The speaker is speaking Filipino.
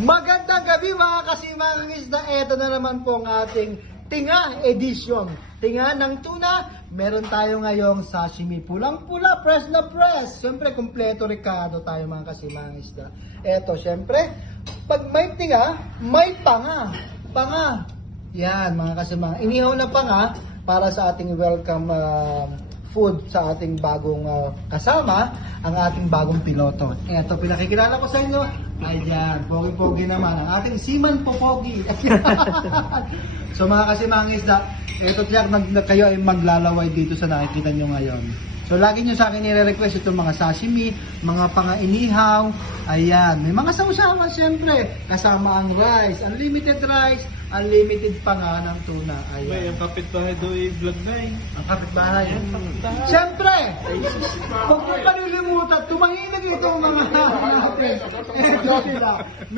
Magandang gabi mga kasimang isda. Ito na naman po ang ating Tinga Edition. Tinga ng tuna. Meron tayo ngayong sashimi. Pulang-pula, press na press. Siyempre, kompleto Ricardo tayo mga kasimang isda. Ito, siyempre, pag may tinga, may panga. Panga. Yan mga kasimang. Inihaw na panga para sa ating welcome food sa ating bagong kasama, ang ating bagong piloto. Ito, pinakikilala ko sa inyo. Ayan, pogi-pogi naman. Ang ating Seaman Popogi. So mga kasimang isda, ito tiyak kayo ay maglalaway dito sa nakikita nyo ngayon. So lagi nyo sa akin nire-request itong mga sashimi, mga pang-inihaw. Ayan, may mga sausawan siyempre. Kasama ang rice, unlimited rice, unlimited pa nga ng tuna. Ayan. May, ang kapitbahay daw i-vlog na eh. Ang kapitbahay. Siyempre, huwag mo palilimutan, tumahilig ito mga natin. Ito sila.